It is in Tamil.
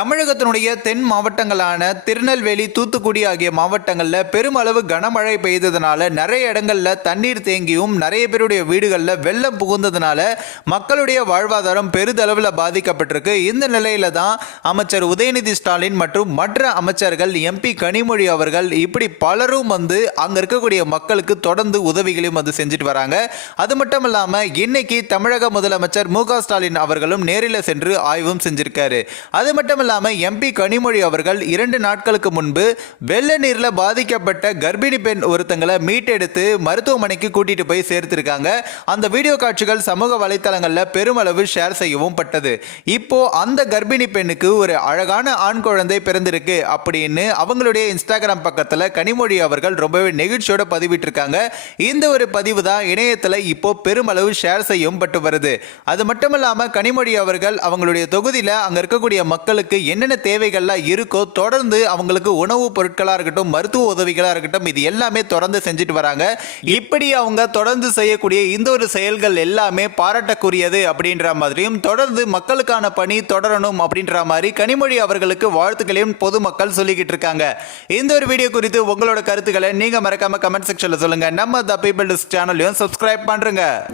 தமிழகத்தினுடைய தென் மாவட்டங்களான திருநெல்வேலி தூத்துக்குடி ஆகிய மாவட்டங்களில் பெருமளவு கனமழை பெய்ததுனால நிறைய இடங்களில் தண்ணீர் தேங்கியும் நிறைய பேருடைய வீடுகளில் வெள்ளம் புகுந்ததுனால மக்களுடைய வாழ்வாதாரம் பெரிதளவில் பாதிக்கப்பட்டிருக்கு. இந்த நிலையில தான் அமைச்சர் உதயநிதி ஸ்டாலின் மற்றும் மற்ற அமைச்சர்கள் எம்பி கனிமொழி அவர்கள் இப்படி பலரும் வந்து அங்கே இருக்கக்கூடிய மக்களுக்கு தொடர்ந்து உதவிகளையும் வந்து செஞ்சுட்டு வராங்க. அது மட்டும் இல்லாமல் இன்னைக்கு தமிழக முதலமைச்சர் மு ஸ்டாலின் அவர்களும் நேரில் சென்று ஆய்வும் செஞ்சிருக்காரு. அது மட்டும் இல்லாம எம்பி கனிமொழி அவர்கள் இரண்டு நாட்களுக்கு முன்பு வெள்ள நீர்ல பாதிக்கப்பட்ட கர்ப்பிணி பெண் ஒருத்தங்களை மீட்டெடுத்து மருத்துவமனைக்கு கூட்டிட்டு போய் சேர்த்திருக்காங்க. அந்த வீடியோ காட்சிகள் சமூக வலைத்தளங்களில் பெருமளவு ஷேர் செய்யவும் பட்டது. இப்போ அந்த கர்ப்பிணி பெண்ணுக்கு ஒரு அழகான ஆண் குழந்தை பிறந்திருக்கு அப்படின்னு அவங்களுடைய இன்ஸ்டாகிராம் பக்கத்தில் கனிமொழி அவர்கள் ரொம்பவே நெகிழ்ச்சியோட பதிவிட்டிருக்காங்க. இந்த ஒரு பதிவு தான் இணையத்தில் இப்போ பெருமளவு ஷேர் செய்யவும் பட்டு வருது. அது மட்டும் கனிமொழி அவர்கள் அவங்களுடைய தொகுதியில் அங்க இருக்கக்கூடிய மக்களுக்கு என்னென்ன தேவைகள்லாம் இருக்கோ தொடர்ந்து அவங்களுக்கு உணவுப் பொருட்களாக இருக்கட்டும் மருத்துவ உதவிகளாக இருக்கட்டும் இது எல்லாமே தொடர்ந்து செஞ்சுட்டு வராங்க. இப்படி அவங்க தொடர்ந்து செய்யக்கூடிய இந்த ஒரு செயல்கள் எல்லாமே பாராட்டக்குரியது அப்படின்ற மாதிரியும் தொடர்ந்து மக்களுக்கான பணி தொடரணும் அப்படின்ற மாதிரி கனிமொழி அவர்களுக்கு வாழ்த்துக்களையும் பொதுமக்கள் சொல்லிக்கிட்டு இருக்காங்க. இந்த ஒரு வீடியோ குறித்து உங்களோட கருத்துக்களை நீங்க மறக்காம கமெண்ட் செக்ஷன்ல சொல்லுங்க. நம்ம த பீப்பிள் சேனலையும் சப்ஸ்கிரைப் பண்றேங்க.